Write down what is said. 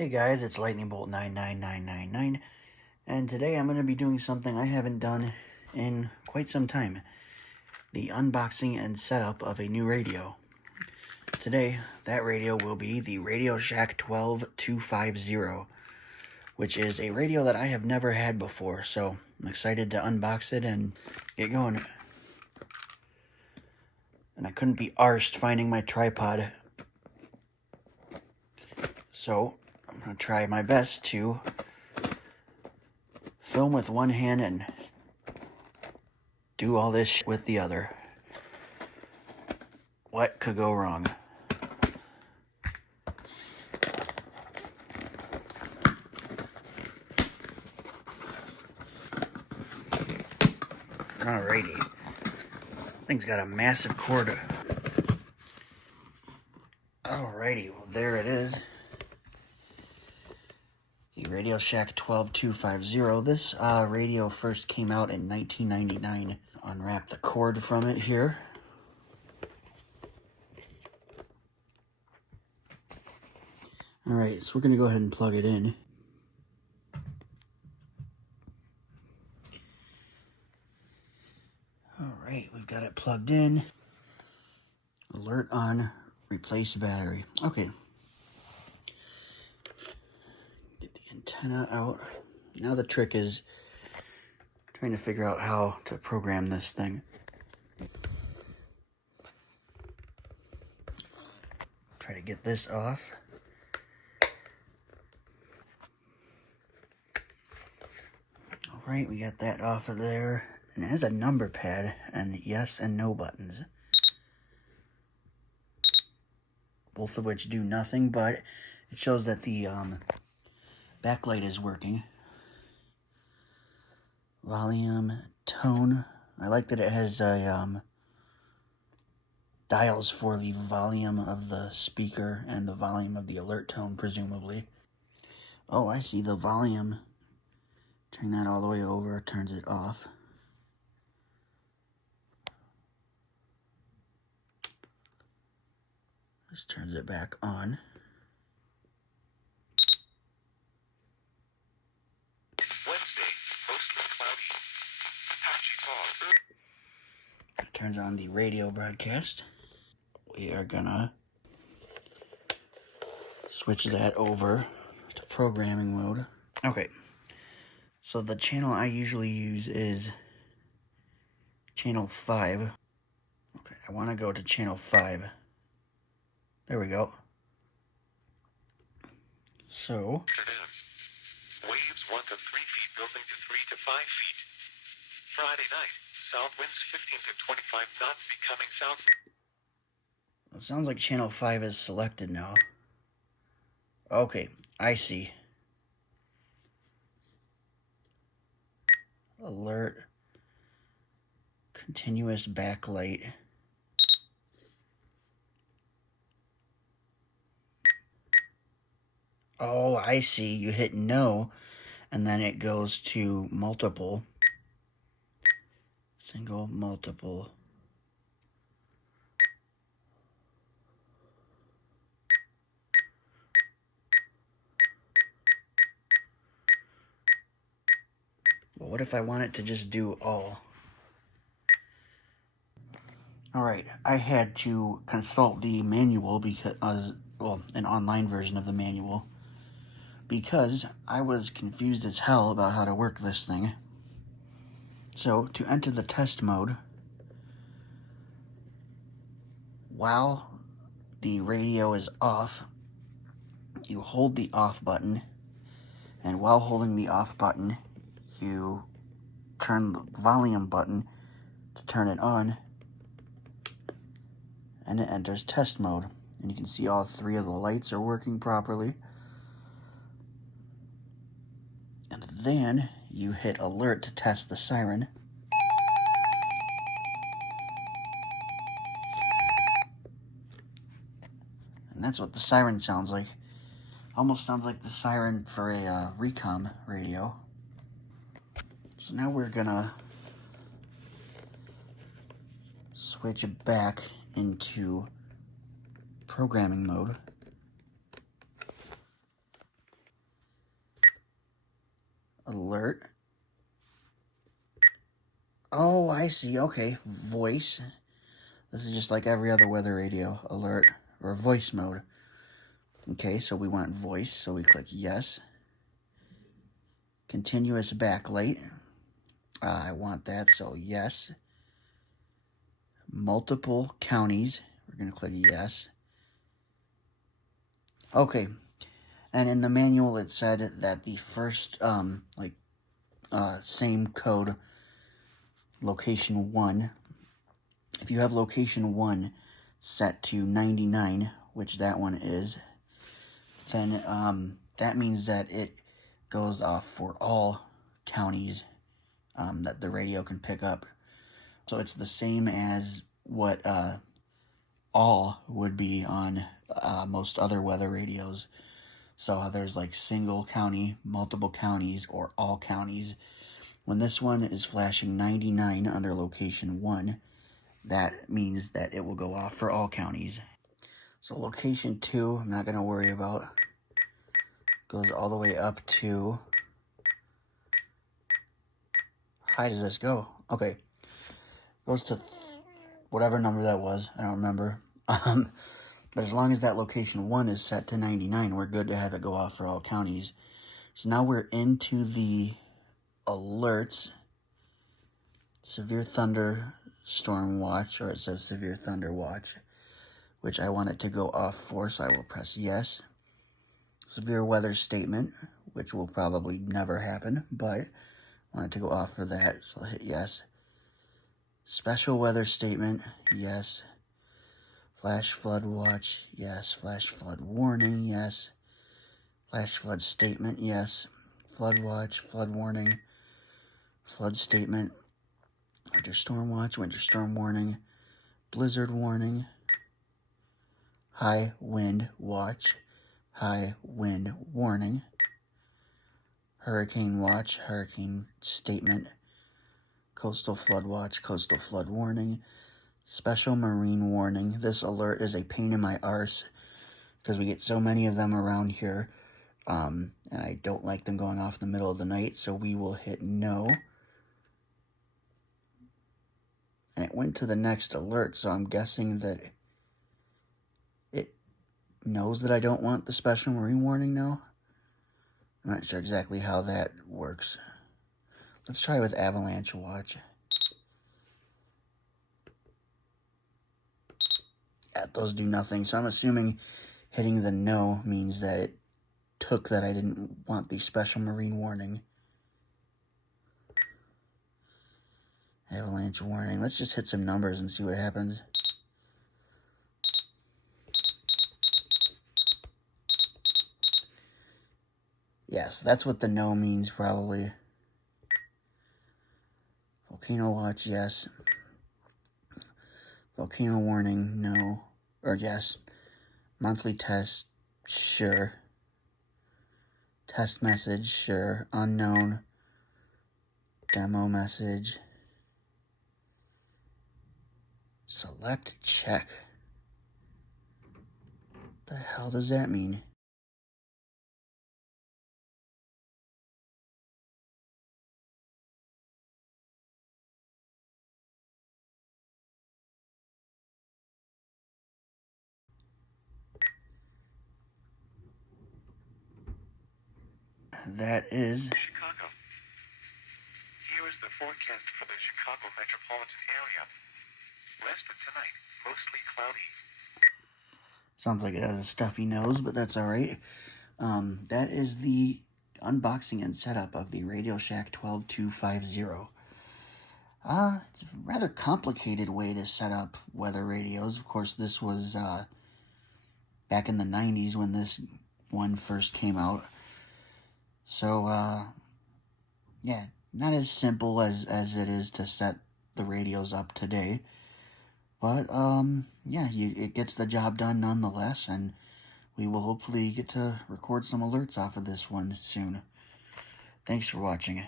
Hey guys, it's Lightning Bolt 99999, and today I'm going to be doing something I haven't done in quite some time. The unboxing and setup of a new radio. Today, that radio will be the RadioShack 12250, which is a radio that I have never had before, so I'm excited to unbox it and get going. And I couldn't be arsed finding my tripod, so I'm going to try my best to film with one hand and do all this with the other. What could go wrong? Alrighty. Thing's got a massive cord. Alrighty, well there it is. The RadioShack 12250. This radio first came out in 1999. Unwrap the cord from it here. Alright, so we're going to go ahead and plug it in. Alright, we've got it plugged in. Alert on, replace battery. Okay. Get the antenna out. Now the trick is trying to figure out how to program this thing. Try to get this off. Alright, we got that off of there. And it has a number pad and yes and no buttons. Both of which do nothing, but it shows that the backlight is working. Volume, tone. I like that it has dials for the volume of the speaker and the volume of the alert tone, presumably. Oh, I see the volume. Turn that all the way over, turns it off. This turns it back on. Wednesday, mostly cloudy. Patchy fog. It turns on the radio broadcast. We are gonna switch that over to programming mode. Okay, so the channel I usually use is channel 5. Okay, I want to go to channel 5. There we go. So, Waves 1 to 3 feet, building to 3 to 5 feet. Friday night, south winds 15 to 25 knots, becoming south. it sounds like channel 5 is selected now. Okay, I see. Alert. Continuous backlight. Oh, I see. You hit no, and then it goes to multiple. Single, multiple. Well, what if I want it to just do all? Alright, I had to consult the manual because, well, an online version of the manual, because I was confused as hell about how to work this thing. So, to enter the test mode, while the radio is off, you hold the off button, and while holding the off button, you turn the volume button to turn it on, and it enters test mode. And you can see all 3 of the lights are working properly. And then you hit alert to test the siren. And that's what the siren sounds like. Almost sounds like the siren for a recon radio. So now we're gonna switch it back into programming mode. alert. Oh, I see. Okay, voice. This is just like every other weather radio alert or voice mode. Okay, so we want voice, so we click yes. Continuous backlight. I want that, so yes. Multiple counties. We're going to click yes. Okay, and in the manual it said that the first, same code, location 1, if you have location 1 set to 99, which that one is, then that means that it goes off for all counties that the radio can pick up. So it's the same as what all would be on most other weather radios. So there's like single county, multiple counties, or all counties. When this one is flashing 99 under location 1, that means that it will go off for all counties. So location 2, I'm not going to worry about. Goes all the way up to... How high does this go? Okay. Goes to whatever number that was. I don't remember. But as long as that location 1 is set to 99, we're good to have it go off for all counties. So now we're into the alerts. Severe thunderstorm watch, or it says severe thunder watch, which I want it to go off for, so I will press yes. Severe weather statement, which will probably never happen, but I want it to go off for that, so I'll hit yes. Special weather statement, yes. Flash flood watch, yes. Flash flood warning, yes. Flash flood statement, yes. Flood watch, flood warning, flood statement. Winter storm watch, winter storm warning, blizzard warning. High wind watch, high wind warning. Hurricane watch, hurricane statement. Coastal flood watch, coastal flood warning. Special marine warning. This alert is a pain in my arse because we get so many of them around here, and I don't like them going off in the middle of the night, so we will hit no. And it went to the next alert, so I'm guessing that it knows that I don't want the special marine warning now. I'm not sure exactly how that works. Let's try with avalanche watch. Yeah, those do nothing, so I'm assuming hitting the no means that it took that I didn't want the special marine warning. Avalanche warning. Let's just hit some numbers and see what happens. Yes, that's what the no means, probably. Volcano watch, yes. Volcano warning, no. Or yes. Monthly test, sure. Test message, sure. Unknown. Demo message. Select check. What the hell does that mean? That is Chicago. Here is the forecast for the Chicago metropolitan area. West of tonight, mostly cloudy. sounds like it has a stuffy nose, but that's alright. That is the unboxing and setup of the RadioShack 12250. It's a rather complicated way to set up weather radios. Of course, this was back in the 90s when this one first came out. So, yeah, not as simple as it is to set the radios up today. But, yeah, it gets the job done nonetheless, and we will hopefully get to record some alerts off of this one soon. Thanks for watching.